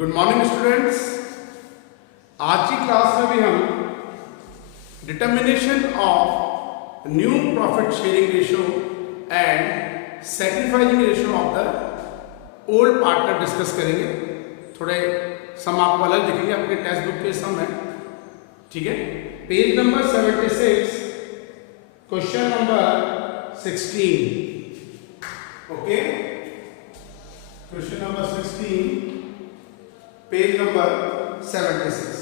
Good morning students. आज की class में भी हम determination of new profit sharing ratio and sacrificing ratio of the old partner discuss करेंगे। थोड़े सम आपको अलग दिखेंगे, अपने टेक्स्ट बुक के सम है, ठीक है। Page number 76, question number 16। Okay, question number 16, page number 76।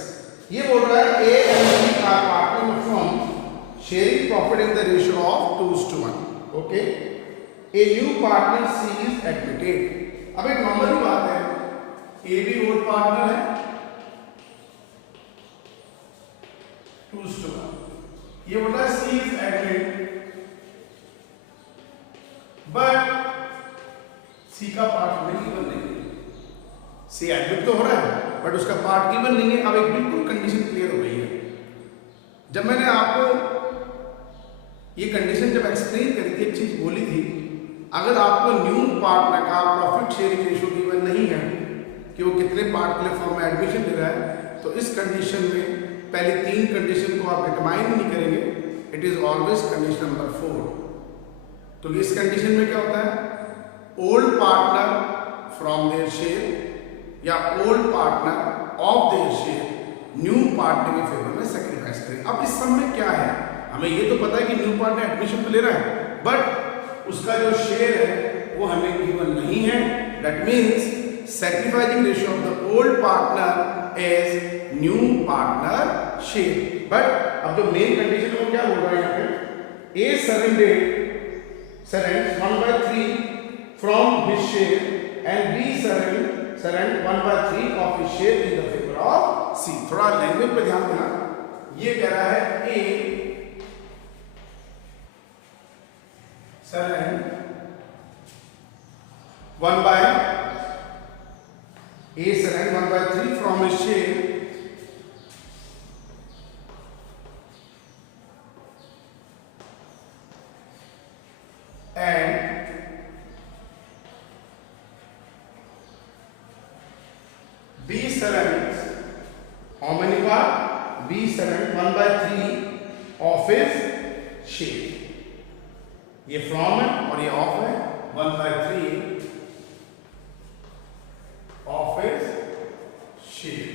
ये बोल रहा है A and B are partner from sharing profit in the ratio of 2:1। Okay, a new partner C is admitted. अब एक नॉर्मल ही बात है, ए भी ओल्ड पार्टनर है, 2:1। ये बोल रहा है सी इज एडमिटेड, बट सी का पार्ट नहीं बन नहीं है। सी एडमिट तो हो रहा है बट उसका पार्ट गिवन नहीं है। अब एक बिल्कुल कंडीशन क्लियर हो गई है। जब मैंने आपको ये कंडीशन जब एक्सप्लेन करी थी, एक चीज बोली थी, अगर आपको न्यू पार्टनर का प्रॉफिट शेयरिंग रेशियो गिवन नहीं है कि वो कितने पार्ट के लिए फॉर्म में एडमिशन ले रहा है, तो इस कंडीशन में पहले 3 कंडीशन को आप डिटरमाइन नहीं करेंगे। It is always condition number 4। तो इस कंडीशन में क्या होता है, old partner from their share या old partner of their share new partner के फेवर में सैक्रिफाइस करें। अब इस सब में क्या है, हमें ये तो पता है कि न्यू पार्टनर एडमिशन तो ले रहा है, बट उसका जो शेयर है वो हमें गिवन नहीं है। That means sacrificing ratio of the old partner is new partner share. But अब जो मेन कंडीशन है वो क्या बोल रहा है यहाँ पे, A surrendered 1/3 from his share and B surrendered 1/3 of his share in the favour of C. थोड़ा लैंग्वेज पे ध्यान देना। ये कह रहा है A surrendered 1/3 from his share and B surrenders how many part? B surrenders 1/3 of his share। ये from है और ये off है, 1/3 of his share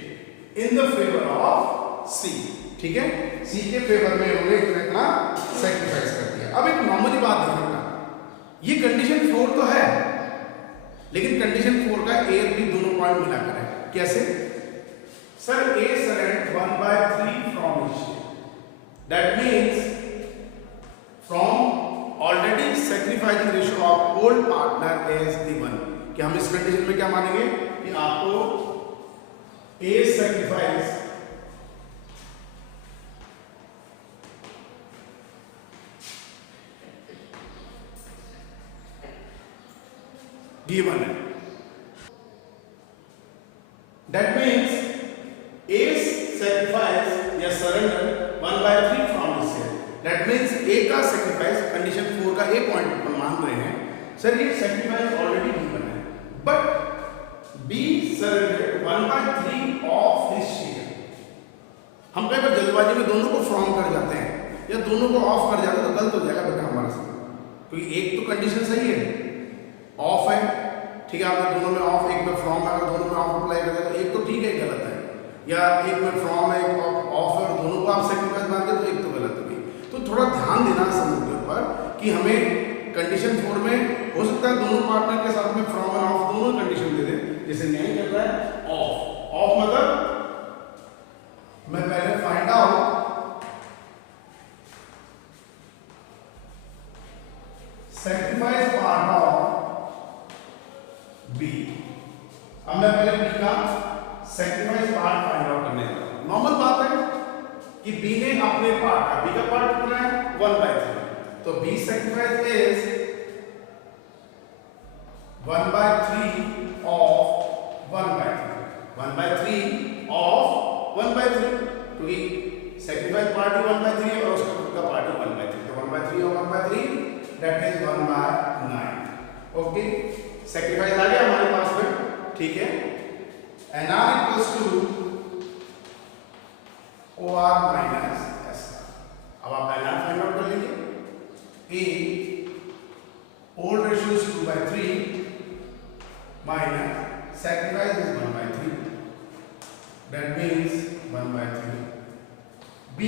in the favor of C। ठीक है, C के फेवर में उन्होंने इतना सैक्रिफाइस कर दिया। अब एक नॉर्मली बात देखना, ये कंडीशन 4 तो है, लेकिन कंडीशन 4 का ए और बी दोनों पॉइंट मिलाकर है। कैसे? Sir A surrendered 1/3 from his share, that means from already sacrificing ratio of old partner is given. कि हम इस कंडीशन में क्या मानेंगे कि आपको ए सैक्रिफाइस गिवन है। दैट मीन्स ए सैक्रिफाइस या surrender 1/3 from his share. That means A का सैक्रिफाइस, कंडीशन 4 का ए पॉइंट पर मान रहे हैं, सर ये सैक्रिफाइस ऑलरेडी गिवन है, but B surrender 1/3 of his share. हम कई बार जल्दबाजी में दोनों को फ्रॉम कर जाते हैं या दोनों को ऑफ कर जाते हैं, तो गलत हो जाएगा बेटा हमारे साथ। क्योंकि एक तो कंडीशन सही है, ऑफ है, ठीक है, आपने दोनों में ऑफ, एक में फ्रॉम है, अगर दोनों में ऑफ अप्लाई करते तो एक तो ठीक है, गलत है, या एक में फ्रॉम है एक ऑफ है और दोनों को आप सैक्रिफाइस मानते तो एक तो गलत होगी। तो थोड़ा ध्यान देना समझ के ऊपर कि हमें कंडीशन 4 में हो सकता है दोनों पार्टनर के साथ में फ्रॉम और ऑफ दोनों कंडीशन दे दे। जैसे नहीं कर रहा है ऑफ, ऑफ मतलब मैं पहले find out sacrifice part of B. अब मैं पहले बी का सैक्रिफाइस पार्ट फाइंड आउट करने जा रहा हूं। नॉर्मल बात है कि बी ने अपने पार्ट का, बी का पार्ट कितना है 1/3, तो B sacrifice is 1/3 of 1/3 of 1/3, क्योंकि सैक्रिफाइस पार्ट ही 1/3 है और उसका खुद का पार्ट ही 1/3, तो 1/3 of 1/3 that is 1/9। Okay, sacrifice आ गया हमारे पास में, ठीक है। NR equals to OR minus SR। अब आप NR फाइंड आउट कर लीजिए। A old ratio is 2/3 minus sacrifice is 1/3, that means 1/3। B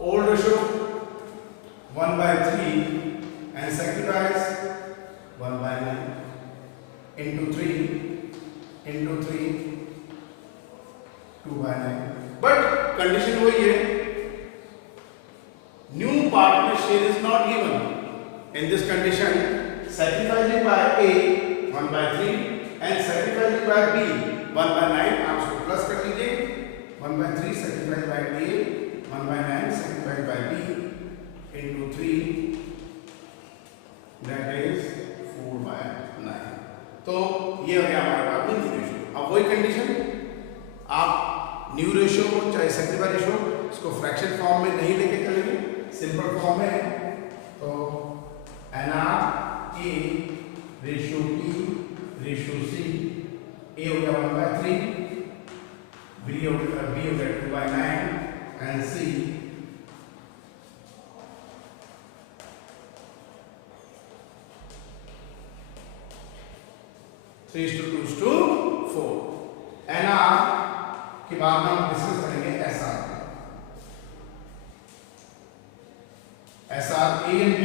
old ratio 1/3 and sacrifice 1/9 into 3 2/9। But condition वही है, न्यू पार्ट में share is not given. In this condition sacrificed by A 1/3 and sacrificed by B 1/9। आप उसको plus कर लीजिए, 1/3 sacrificed by A 1/9 sacrificed by B into 3, that is 4/9। तो ये हो गया हमारे पास न्यू रेशियो। अब वही कंडीशन, आप न्यू रेशियो को चाहे सेक्टिफाइड रेशियो इसको फ्रैक्शन फॉर्म में नहीं लेके चलेंगे, सिंपल फॉर्म में है। तो NR A ratio P ratio C, A हो गया 1/3, B हो गया 2/9 and C 3:2:4। NR के बाद में हम डिस्कस करेंगे SR। SR A and B,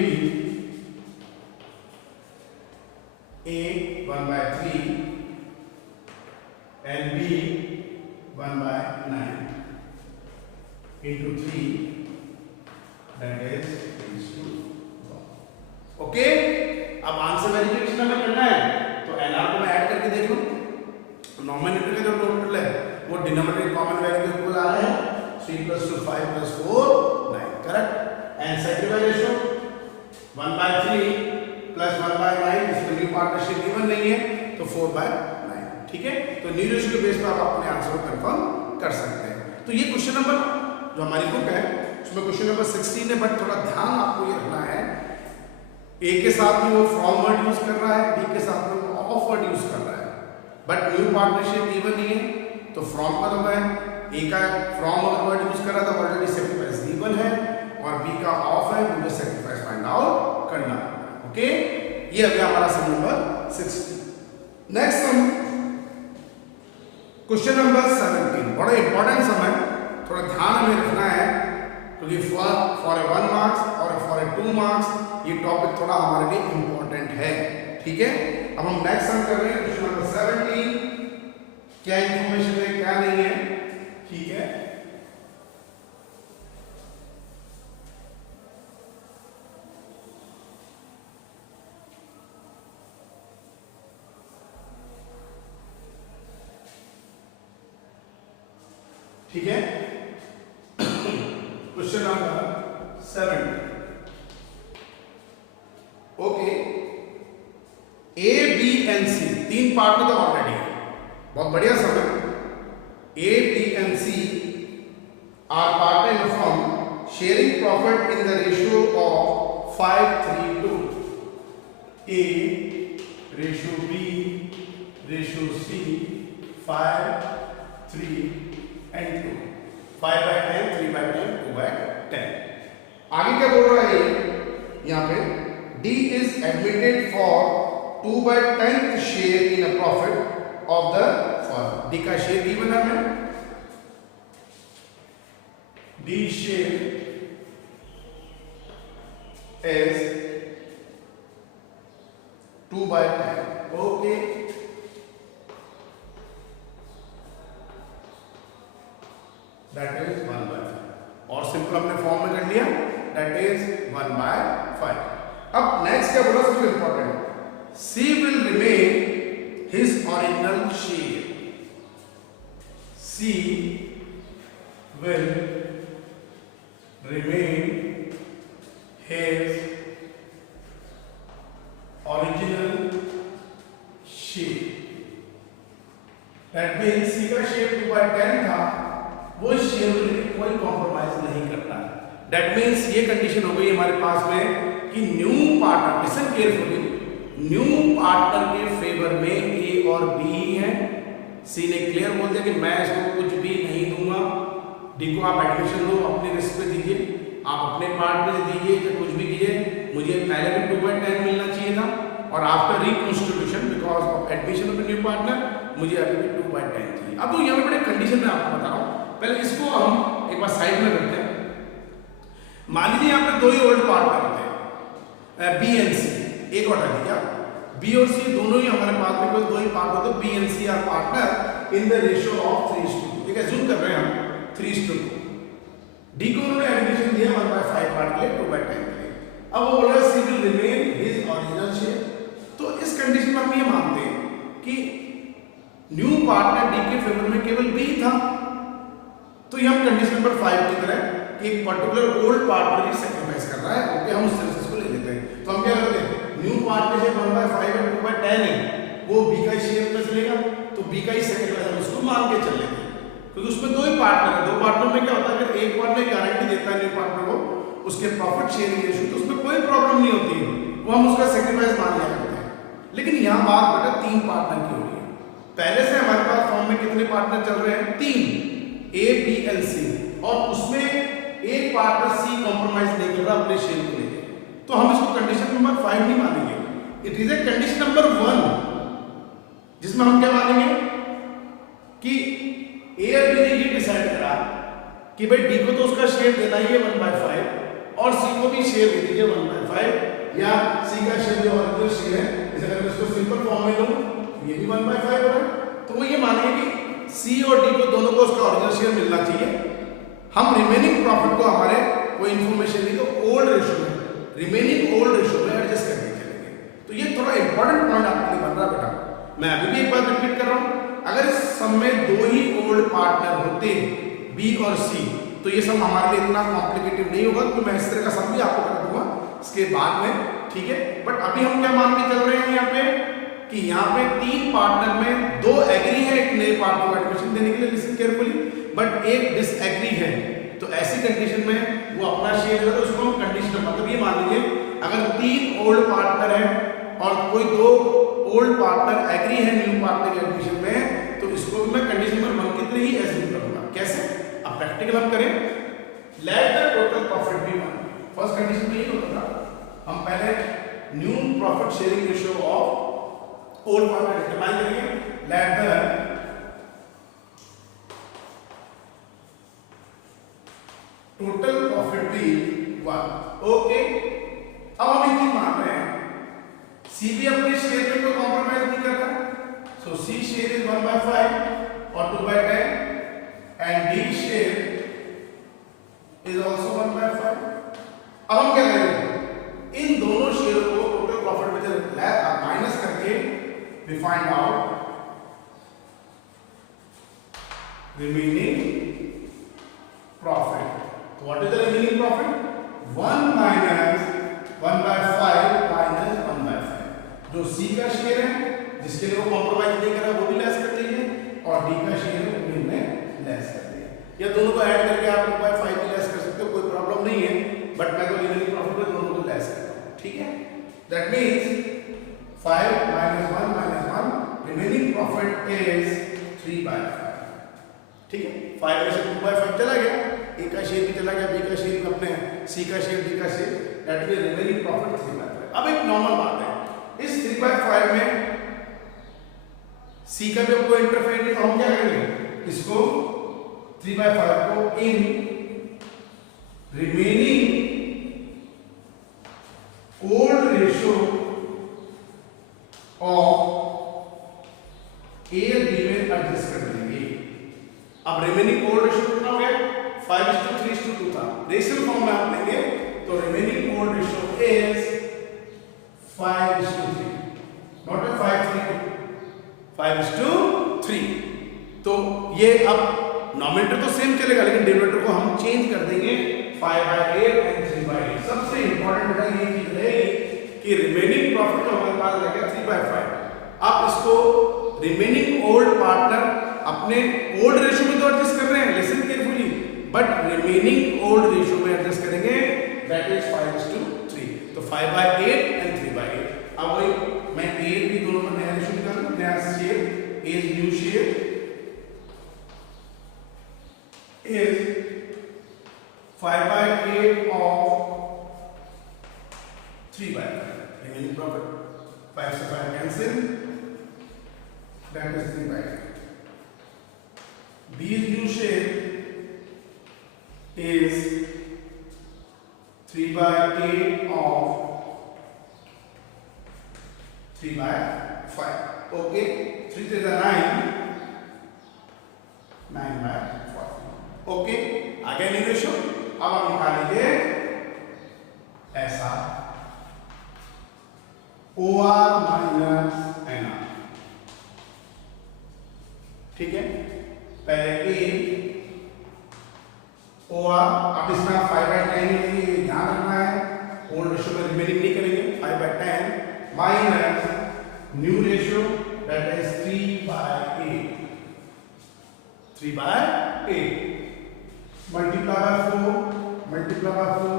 A 1/3 and B 1/9 into 3, that is 3:1। Okay, अब आंसर वेरिफिकेशन अगर करना है तो NR को मैं ऐड करके देख लूं। नॉमिनेटर का जो टोटल है वो डिनोमिनेटर कॉमन वैल्यू के इक्वल आ रहा है, 3 + 2 5 + 4 9, करेक्ट। एंड सेक्टिफाइड रेशियो 1/3 प्लस 1/9, इसमें न्यू पार्टनरशिप गिवन नहीं है तो 4/9, ठीक है। तो न्यू रेशियो के बेस पर आप अपने आंसर को कंफर्म कर सकते हैं। तो ये क्वेश्चन नंबर जो हमारी बुक है उसमें क्वेश्चन नंबर 16 है, बट थोड़ा ध्यान आपको ये रखना है, ए के साथ में वो फ्रॉम वर्ड यूज कर रहा है, बी के साथ में वो ऑफ वर्ड यूज कर रहा है, बट न्यू पार्टनरशिप गिवन नहीं है तो फ्रॉम का तो मैं ए का फ्रॉम वर्ड यूज कर रहा था, ऑलरेडी सेक्टिफाइस गिवन है, और बी का ऑफ है, मुझे सेक्टिफाइस फाइंड आउट करना है। ओके, ये हो गया हमारा sum number 16। Next sum question number 17, बड़ा इंपॉर्टेंट सम है, थोड़ा ध्यान हमें रखना है क्योंकि फॉर ए 1 मार्क्स और फॉर ए 2 मार्क्स ये टॉपिक थोड़ा हमारे लिए इंपॉर्टेंट है, ठीक है। अब हम नेक्स्ट सम कर रहे हैं क्वेश्चन नंबर 17। क्या इंफॉर्मेशन है क्या नहीं है, ठीक है। ठीक है, question number 7। Okay, A B and C तीन पार्ट में तो ऑलरेडी है, बहुत बढ़िया समय। A B and C are partner in firm sharing profit in the ratio of 5:3:2। A ratio B ratio C 5:3 and 2, 5/10 3/10 2/10। आगे क्या बोल रहा है यहाँ पे, D is admitted for 2/10 share in a profit of the firm। D का share given है हमें, D share is 2/10। Okay, that is 1/5, और सिंपल हमने फॉर्म में कर लिया, that is 1/5। अब नेक्स्ट क्या बोला, सबसे important, C will remain his original share। C will remain his original share। That means C का शेयर 2/10 था, वो शेयर में कोई कॉम्प्रोमाइज नहीं करता। दैट मीन्स ये कंडीशन हो गई हमारे पास में कि new partner, listen carefully, new partner के फेवर में ए और बी ही है। सी ने क्लियर बोल दिया कि मैं इसको कुछ भी नहीं दूंगा। डी को आप एडमिशन दो, अपने रिस्क पे दीजिए, आप अपने पार्ट में दीजिए या कुछ भी कीजिए, मुझे पहले भी 2/10 मिलना चाहिए था और after reconstitution because of admission of new partner मुझे अभी भी 2/10 चाहिए। अब तो यहाँ पे बड़े कंडीशन में आपको बता रहा हूँ, पहले इसको हम एक बार साइड में रखते हैं। मान लीजिए यहाँ पे दो ही ओल्ड पार्टनर होते हैं, बी एंड सी, एक और हटा दीजिए, बी और सी दोनों ही हमारे पास में कोई दो ही पार्ट होते हैं, B and C are partner in the ratio of 3:2। ठीक है, जूम कर रहे हैं हम 3:2। डी को उन्होंने एडमिशन दिया 1/5 पार्ट के लिए, 2/10 के लिए। अब वो बोल रहा है C will remain his original share. तो इस कंडीशन में हम ये मानते हैं कि न्यू पार्टनर डी के फेवर में केवल बी था। तो ये हम कंडीशन नंबर 5 की तरह कि एक पर्टिकुलर ओल्ड पार्टनर ही सेक्रीफाइस कर रहा है, ओके, हम उस तरह से इसको ले लेते हैं। तो हम क्या करते हैं, न्यू पार्टनरशिप 1/5 और 2/10 है, वो बी का शेयर में चलेगा, तो बी का ही सेक्रीफाइस हम उसको मान के चल लेते हैं, क्योंकि उसमें दो ही पार्टनर है। दो पार्टनर में क्या होता है, अगर एक पार्टनर गारंटी देता है न्यू पार्टनर को उसके प्रॉफिट शेयरिंग रेशियो, तो उसमें कोई प्रॉब्लम नहीं होती है, वो हम उसका सेक्रीफाइस मान लिया करते हैं। लेकिन यहाँ बात बेटा 3 पार्टनर की हो रही है। पहले से हमारे पास फॉर्म में कितने पार्टनर चल रहे हैं, 3, ए बी एल सी, और उसमें एक पार्टनर सी कॉम्प्रोमाइज नहीं कर रहा अपने शेयर को लेकर, तो हम इसको कंडीशन नंबर 5 नहीं मानेंगे। It is a condition number 1 जिसमें हम क्या मानेंगे कि ए और बी ने ये डिसाइड करा कि भाई डी को तो उसका शेयर देना ही है 1/5 और सी को भी शेयर दे दीजिए 1/5, या सी का शेयर जो ओरिजिनल शेयर है, जैसे अगर मैं इसको सिंपल फॉर्म में लूं ये भी 1/5 हो रहा है, तो वो ये मानेंगे कि सी और डी को दोनों को उसका ओरिजिनल शेयर मिलना चाहिए। हम रिमेनिंग प्रॉफिट को हमारे कोई इंफॉर्मेशन नहीं तो ओल्ड रेशियो में, रिमेनिंग ओल्ड रेशियो में एडजस्ट करके चलेंगे। तो ये थोड़ा इंपॉर्टेंट पॉइंट आपके लिए बन रहा बेटा। मैं अभी भी एक बार रिपीट कर रहा हूं, अगर इस सम में दो ही ओल्ड पार्टनर होते बी और सी, तो ये सम हमारे लिए इतना कॉम्प्लिकेटेड नहीं होगा, तो मैं इस तरह का सम भी आपको बता दूंगा इसके बाद में, ठीक है। बट अभी हम क्या मान के चल रहे हैं यहाँ पे कि यहाँ पे 3 पार्टनर में 2 एग्री है एक नए पार्टनर को एडमिशन देने के लिए, लिसन केयरफुली, बट एक डिसएग्री है। तो ऐसी कंडीशन में वो अपना शेयर देगा, तो उसको हम कंडीशन, मतलब ये मान लीजिए अगर 3 ओल्ड पार्टनर है और कोई 2 ओल्ड पार्टनर एग्री है न्यू पार्टनर के एडमिशन में, तो इसको मैं कंडीशन नंबर 1 की तरह ही एज्यूम करूंगा। कैसे, अब प्रैक्टिकल हम करें। Let the total profit be 1। First condition में ये होता था, हम पहले new profit sharing ratio of old partner determine करेंगे। Let the total profit be 1, okay. अब हम एक चीज मान रहे हैं, सी भी अपने शेयर में कोई कॉम्प्रोमाइज नहीं कर रहा, सो सी शेयर इज 1/5 और 2/10 and D share is also 1/5। अब हम क्या करेंगे, इन दोनों शेयर को टोटल प्रॉफिट में से माइनस करके we find out remaining profit. तो what is the remaining profit, 1 minus 1/5 minus 1/5। जो सी का शेयर है जिसके लिए वो कॉम्प्रोमाइज नहीं करा वो भी लेस कर दीजिए, और डी का शेयर है वो भी हमने लेस कर दिया, या दोनों को ऐड करके आप 2/5 भी लेस कर सकते हो, कोई प्रॉब्लम नहीं है, बट मैं तो रिमेनिंग प्रॉफिट में दोनों को लेस करता हूं, ठीक है। That means 5 minus 1 minus 1, remaining profit is 3/5, ठीक है। 5 में से 2/5 चला गया, ए का शेयर भी चला गया, बी का शेयर भी, अपने सी का शेयर, डी का share, that means remaining profit 3/5। अब एक नॉर्मल बात है, इस 3/5 में सी का भी कोई इंटरफेयर नहीं, तो हम क्या करेंगे, इसको 3/5 को in remaining old ratio of A और बी में एडजस्ट कर देंगे। अब रिमेनिंग ओल्ड रेशियो कितना हो गया, 5:3:2 था, रेशियो फॉर्म में आप लेंगे तो remaining old ratio is 5:3, not a 5:3, 5:3। तो ये अब नॉमिनेटर तो सेम चलेगा, लेकिन डिनोमिनेटर को हम चेंज कर देंगे 5/8 एंड 3/8। सबसे इंपॉर्टेंट बेटा ये चीज रहेगी कि रिमेनिंग प्रॉफिट जो हमारे पास रहेगा 3/5। आप इसको रिमेनिंग ओल्ड पार्टनर अपने ओल्ड रेशियो में तो एडजस्ट कर रहे हैं, listen carefully, but remaining old ratio में एडजस्ट करेंगे, दैट इज 5:3। तो 5/8 एंड 3/8। अब वही मैं 8 भी दोनों में नया रेशियो निकालूं, नया shape, A is new shape, is 5/8 of 3/5. Remaining profit 5 से 5 cancel, that is 3/8. B's new shape is 3/8 of 3/5. Okay, 3 to the 9, 9/40. Okay, आगे नहीं रेशो, अब हम निकालेंगे ऐसा OR माइनस NR. ठीक है, पहले A OR, अब इसमें 5/10 लेंगे, ध्यान रखना है, ओल्ड रेशो में रिमेनिंग नहीं करेंगे, 5/10 minus new ratio that is 3/8. 3/8 multiply by 4, multiply by 4,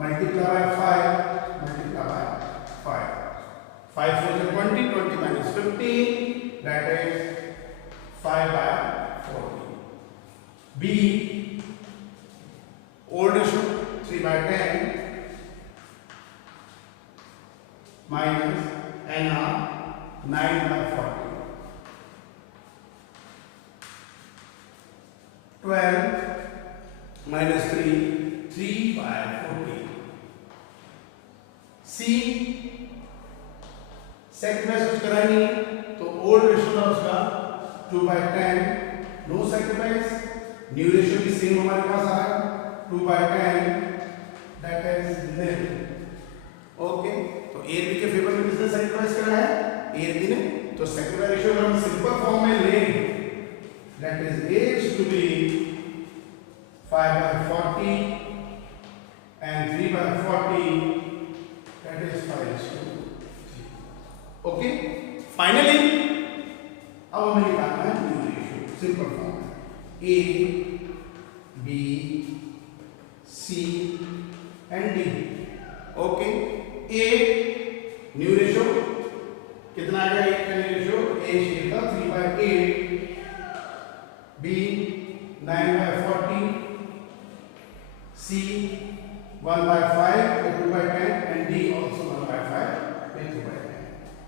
multiply by 5, multiply by 5. 5 4 is 20, 20 minus 15, that is 5/40. B old ratio 3/10 minus NR 9/40. 12 minus 3, 3/40. C sacrifice कुछ करा नहीं तो ओल्ड रेशियो था उसका 2/10, नो sacrifice, न्यू रेशियो भी same हमारे पास आ रहा है 2/10, that is 11. ओके, तो A B के फेवर में किसने sacrifice करा है? A B ने. तो sacrifice रेशियो अगर हम सिंपल फॉर्म में लें, that is A is to be 5/40 and 3/40, that is 5:3. Okay, finally अब हमें निकालना है न्यू रेशियो, सिंपल फॉर्म में A B C and D. Okay, A new ratio कितना आ गया? A का न्यू रेशियो A शेप था 3/8, B 9/40, C 1/5 by 2/10 and D also 1/5 by 2/10.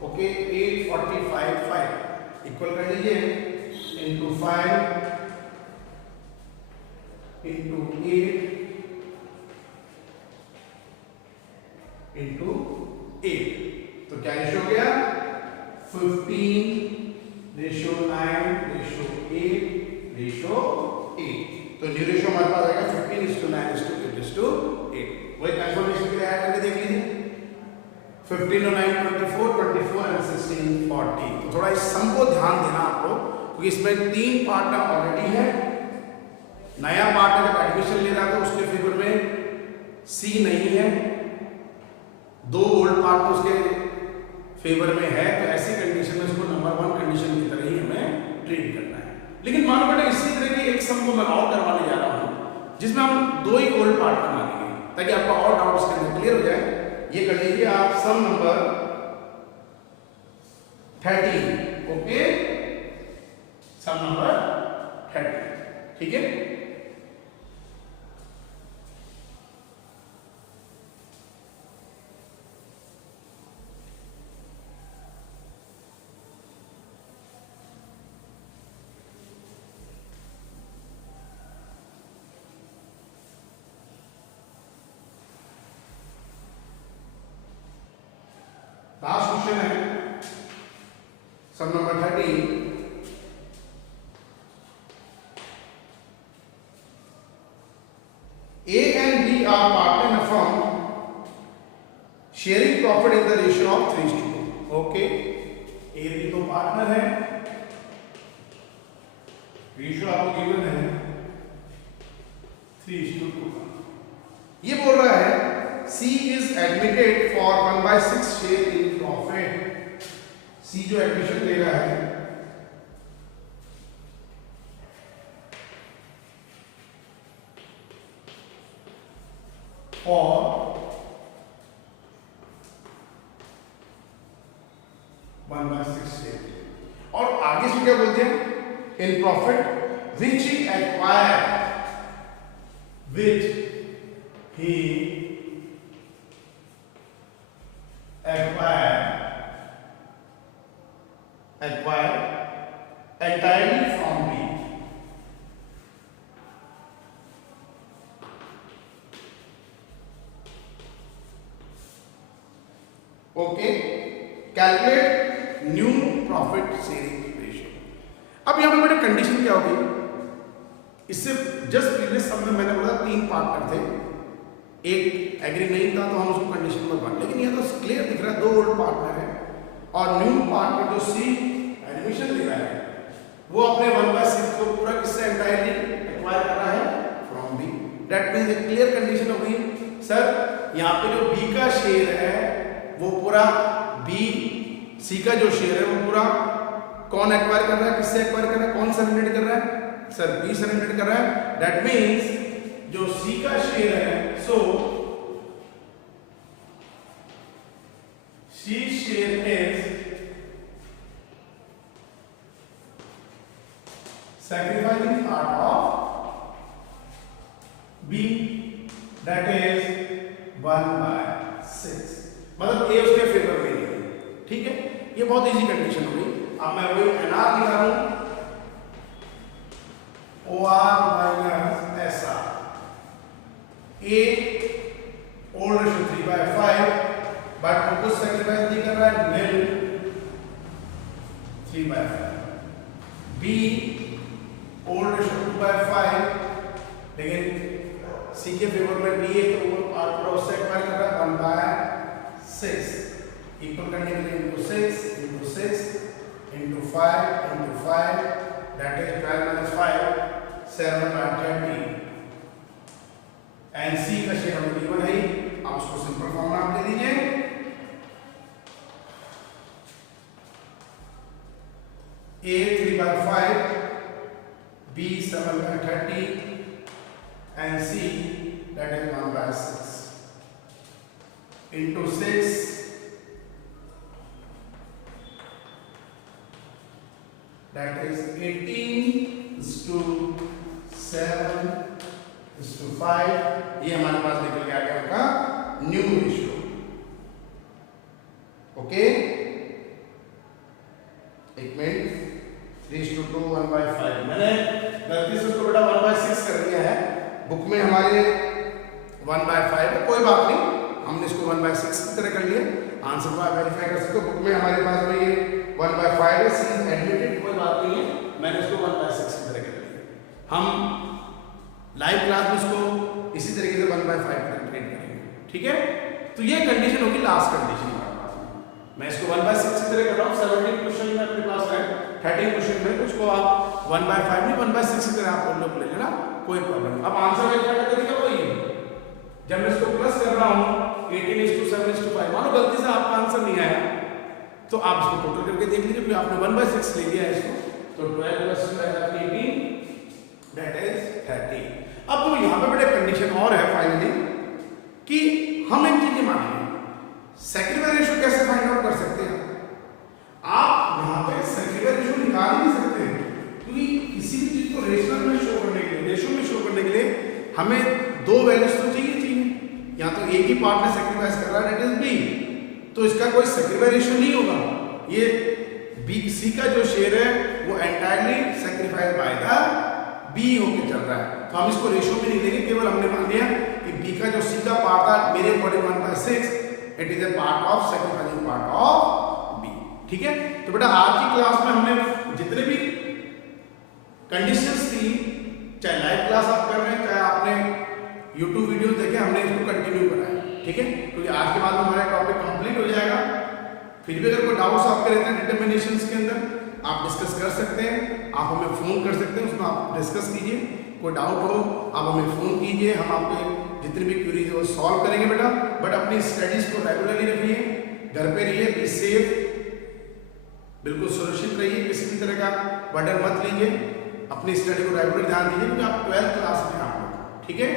Okay, 8 45 5 equal कर लीजिए into 5 into 8 into 8. तो क्या रेशियो हो गया? 15:9:8:8. तो न्यू रेशियो हमारे पास आएगा 15:9:8:8. वही कंफर्मेशन के लिए ऐड करके देख लीजिए. 15 और 9 24, 24 and 16 40. तो थोड़ा इस सम को ध्यान देना आपको, क्योंकि इसमें 3 पार्ट ऑलरेडी है. नया पार्ट जब एडमिशन ले रहा था उसके फेवर में सी नहीं है, 2 ओल्ड पार्ट उसके फेवर में है. तो ऐसी कंडीशन में इसको नंबर 1 कंडीशन की तरह ही हमें ट्रीट करना है. लेकिन मानो बेटा इसी तरह की एक सम को मैं और करवाने जा रहा हूँ जिसमें हम 2 ही ओल्ड पार्ट बना देंगे ताकि आपका और डाउट इसके अंदर क्लियर हो जाए. ये कर लीजिए आप सम नंबर 30. ओके, सम नंबर 30. ठीक है, लास्ट क्वेश्चन है सम number 30. A and B are partner in a firm sharing profit in the ratio of 3:2. Okay, A B तो पार्टनर है, रेशियो आपको गिवन है 3:2 का. ये बोल रहा है C is admitted for 1/6 share in profit. C जो एडमिशन ले रहा है और 1/6 share. लीजिए in profit which he acquired entirely from B. Okay, calculate new profit sharing ratio. अब यहां पे बेटा कंडीशन क्या होगी, इससे जस्ट प्रीवियस सम में मैंने बोला 3 पार्टनर थे, एक एग्री नहीं था तो हम उसको कंडीशन नंबर 1, लेकिन यहां तो क्लियर दिख रहा है 2 ओल्ड पार्टनर है और न्यू पार्टनर जो सी एडमिशन ले रहा है वो अपने 1/6 को पूरा किससे एंटायरली एक्वायर कर रहा है फ्रॉम बी। दैट मींस एक क्लियर कंडीशन हो गई सर, यहां पे जो बी का शेयर है वो पूरा बी सी का जो शेयर है वो पूरा कौन एक्वायर कर रहा है, किससे एक्वायर कर रहा है, कौन सरेंडर कर रहा है सर, बी सरेंडर कर रहा है। दैट मींस जो सी का शेयर है, so C share is sacrificing part of B, that is 1/6, मतलब ए उसके फेवर में है। ठीक है, ये बहुत इजी कंडीशन हो गई। अब मैं वही एनआर लिखा हूं, OR minus SR, A old ratio 3/5 but कुछ सेक्रीफाइस नहीं कर रहा है, निल 3/5, बी ओल्ड रेशियो 2/5 लेकिन सी के फेवर में बी है तो वो पार्ट पूरा उससे एक्वायर कर रहा है 1/6, इक्वल करने के लिए into 6 into 6 into 5 into 5 that is 12 - 5 7/30 and C का शेयर हमें गिवन है। आप उसको सिंपल फॉर्म में आप ले लीजिए, A 3/5 B 7/30 and C that is 1/6 into 6 that is 18:7:5। ये हमारे पास निकल के आ गया आपका न्यू रेशियो। ओके, एक मिनट, 3:2 1/5 मैंने गलती से उसको बेटा 1/6 कर दिया है, बुक में हमारे 1/5 है, कोई बात नहीं, हमने इसको 1/6 की तरह कर लिया, आंसर को आप वेरीफाई कर सकते हो। बुक में हमारे पास में ये 1/5 है, सी एडमिटेड, कोई बात नहीं है, मैंने इसको 1/6 की तरह कर लिया। हम लाइव क्लास में इसको इसी तरीके से 1/5 ट्रीट करेंगे। ठीक है, तो ये कंडीशन होगी लास्ट कंडीशन हमारे पास में। मैं इसको 1/6 की तरह कर रहा हूँ, 17 क्वेश्चन में अपने पास है, 13 क्वेश्चन में, तो उसको आप 1/5 नहीं 1/6 की तरह आप लोग ले लेना, कोई प्रॉब्लम। अब आंसर वेरीफाई का तरीका वही है, जब मैं इसको प्लस कर रहा हूँ 18:7:5, मानो गलती से आपका आंसर नहीं आया तो आप इसको टोटल करके देख लीजिए, फिर आपने 1/6 ले लिया है इसको, तो 12 + 18 दैट इज 30। अब तो यहाँ पे बड़े कंडीशन और है फाइनली कि हम एक चीज मानेंगे, सेक्रीफाइस रेशियो कैसे फाइंड आउट कर सकते हैं। आप यहाँ पे सेक्रीफाइस रेशियो निकाल ही नहीं सकते, क्योंकि किसी भी चीज को रेशनल में शो करने के लिए, रेशियो में शो करने के लिए हमें 2 वैल्यूज तो चाहिए। या तो एक ही पार्ट में सेक्रीफाइस कर रहा है, दैट इज बी, तो इसका कोई सेक्रीफाइस रेशियो नहीं होगा। ये बी सी का जो शेयर है वो entirely sacrifice by the B होके चल रहा है, तो हम इसको रेशियो में नहीं लेंगे, केवल हमने मान लिया कि बी का जो सी का पार्ट था मेरे according 1/6 it is a part of sacrificing part of B. ठीक है, तो बेटा आज की क्लास में हमने जितने भी कंडीशंस थी, चाहे लाइव क्लास आप कर रहे हैं चाहे आपने YouTube वीडियोस देखे, हमने इसको कंटिन्यू करा है। ठीक है, क्योंकि आज के बाद में हमारा टॉपिक कंप्लीट हो जाएगा। फिर भी अगर कोई डाउट्स आपके रहते हैं डिटरमिनेशंस के अंदर, आप डिस्कस कर सकते हैं, आप हमें फ़ोन कर सकते हैं, उसमें आप डिस्कस कीजिए। कोई डाउट हो आप हमें फ़ोन कीजिए, हम आपके जितनी भी क्वेरीज है वो सॉल्व करेंगे बेटा। बट अपनी स्टडीज़ को रेगुलरली रखिए, घर पे रहिए, बी सेफ, बिल्कुल सुरक्षित रहिए, किसी भी तरह का बर्डन मत लीजिए, अपनी स्टडी को रेगुलर ध्यान दीजिए, क्योंकि आप 12th क्लास में आप लोग। ठीक है,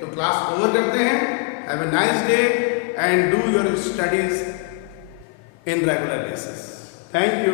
तो क्लास ओवर करते हैं। Have a nice day and do your studies in regular basis. Thank you.